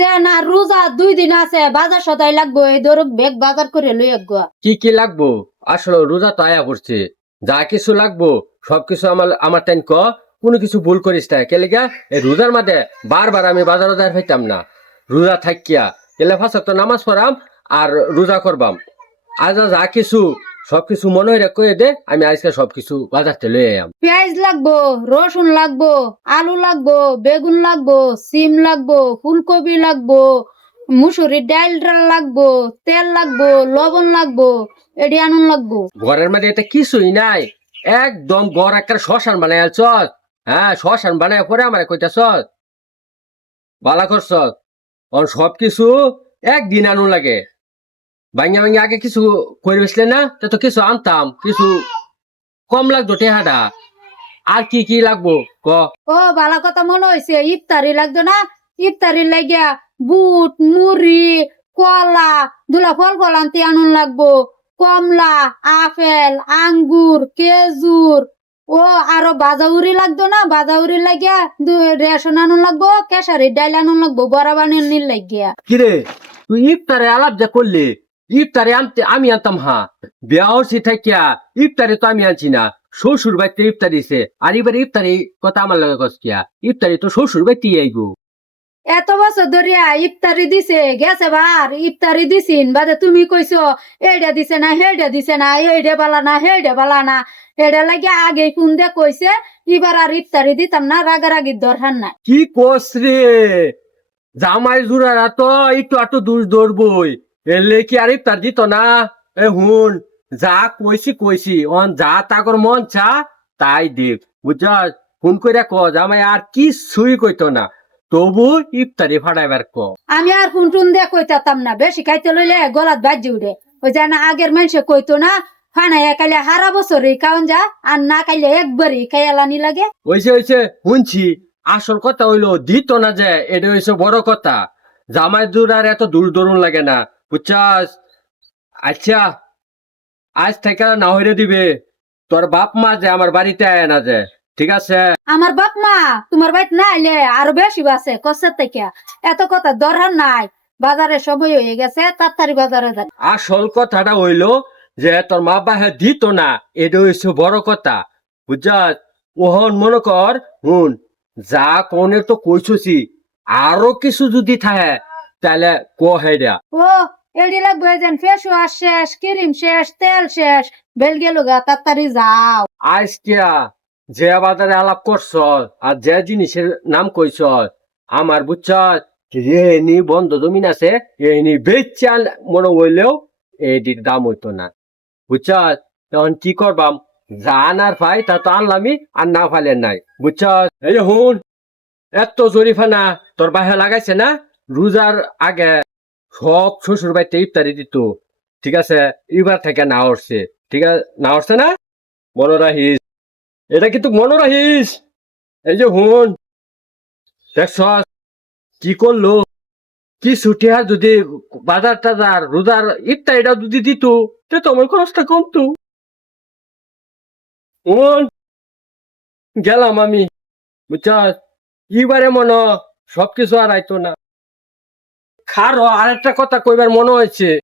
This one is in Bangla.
যে না রোজা 2 দিন আছে, বাজার সদাই লাগবো, এই ধরো বেগ বাজার করে লই একগো। কি কি লাগবো? আসলে রোজা তো আয়া পড়ছে, যা কিছু লাগবো সবকিছু আমার টাইম কোনো কিছু ভুল করিস না কেলেগা। এই রোজার মাঝে বারবার আমি বাজার পাইতাম না। রোজা থাকিয়া কেলে ফাঁসক তো নামাজ পড়াম আর রোজা করবাম। আজ যা কিছু সবকিছু মনে হয় কয়ে দে, আমি আজকে সবকিছু বাজারতে লই আয়াম। পেঁয়াজ লাগবো, রসুন লাগবো, আলু লাগবো, বেগুন লাগবো, সিম লাগবো, ফুলকপি লাগবো, মুসুরি ডাল লাগবো, তেল লাগবো, লবণ লাগবো, এডি আনুন লাগবো। ঘরের মধ্যে এটা কিছুই নাই, একদম ঘর একটা শ্মশান বানাই আলছ। হ্যাঁ, শ্মশান বানাই পরে আমার কইতাছ বালা করছ। সবকিছু একদিন আনু লাগে, ভাঙ্গা ভাঙ্গা আগে কিছু করে বেসলে না তো কিছু আনতাম, কিছু কম লাগতো টেহাটা। আর কি কি লাগবো ক? ও ভালো কথা মনে হয়েছে, ইফতারি লাগতো না? ইফতারি লাগিয়া বুট, মুড়ি, কলা, দুলা ফল ফল আনতে আনুন লাগবো, কমলা, আপেল, আঙ্গুর, খেজুর। ও আরো বাজাউরি লাগতো না? বাজাউরি লাগিয়া রেশন আনুন লাগবো, কেশারি ডাইল আনুন লাগবো, বড়া বানিয়ে লাগিয়া। কিরে, তুই ইফতারে আলাপ যা করলি, ইফতারে আনতে আমি আনতাম। হ্যাঁ, বিয়া হচ্ছি থাকিয়া ইফতারে তো আমি আনছি না, শ্বশুর বাড়িতে ইফতারি দিছে। আর এবারে ইফতারি কথা আমার লাগে কসকিয়া, ইফতারি তো শ্বশুর বাড়িতে আইগো। এত বছর ধরিয়া ইফতারি দিছে গেছে বার, ইফতারি দিছিন বাদে তুমি কইছো এইটা দিছে না, হেইটা দিছে না, এইটা বালা না, হেইটা বালা না। এটা লাগে আগে ফোন দিয়ে কইছে এবার আর ইফতারি দিতাম না, রাগারাগির দরকার নাই। কি কস রে, জামাই জুরারা তো একটু একটু দূর দৌড়বই, এলে কি আর ইফতার দিত না? এ হুন, যা কইছি অন যা তাকর মন চা তাই দেব, বুঝছ? ফোন করে ক জামাই আর কিছুই কইতো না, তবু ইফতারি ফাটাইবার ক। আমি আর ফোন টুন দিয়ে কইতাম না, বেশি খাইতে লইলে গলাত বাজি উঠে। ওই যে না আগের মানুষে কইতো না, ফানাইয়া খাইলে হারা বছরই খাওন যা, আর না খাইলে একবারই খাইয়ালানি লাগে। হইছে শুনছি, আসল কথা হইলো দিত না যে, এটা হইছে বড় কথা। জামাই জুরার এত দূর দরুন লাগে না, বুঝছাস? আচ্ছা, আজ থেকে না হইরে দিবে, তোর বাপ মা যে আমার বাড়িতে আয় না যে, ঠিক আছে? আমার বাপ মা তোমার বাড়িতে না আইলে আরো বেশি বাসে কষ্টের থেকে। এত কথা দরকার নাই, বাজারে সবই হয়ে গেছে, তাড়াতাড়ি বাজারে যান। আসল কথাটা হইলো যে তোর মা বাহে দিত না, এটা হইছে বড় কথা, বুঝছাস? ওহন মনে কর, হুন, যা কোনে তো কইছছি, আরো কিছু যদি থাকে তাহলে ক হেডা। ও এডি লাগবে যেন ফেস ওয়াশ শেষ, ক্রিম শেষ, তেল শেষ, বেল গেল গা, তাড়াতাড়ি যাও। আজকিয়া যে বাজারে আলাপ করছ আর যে জিনিসের নাম কইছ, আমার বুঝছাস রেনি বন্ধ জমিন আছে, এনি বেচাল মনে হইলেও এটির দাম হইতো না, বুঝছাস? তখন কি করবাম, যা আনার পাই তা তো আনলামই, আর না পাইলে নাই, বুঝছাস? এই যে হুন, এত জরিফানা তোর বাহে লাগাইছে না, রোজার আগে সব শ্বশুর বাড়িতে ইফতারি দিত, ঠিক আছে? এবার থেকে না উঠছে, ঠিক আছে? না উঠছে না, মনে রাখিস, এটা কিন্তু মনে রাখিস। এই যে হুন, দেখছ কি করলো, কি ছুটি আর যদি বাজার টাজার রোজার ইফতারিটা যদি দিত, তে তো আমার খরচটা কমতো। হুন, গেলাম আমি, বুঝছাস? এবারে মনে সবকিছু আর আইতো না। খারো আরেকটা কথা কইবার মনে হয়েছে,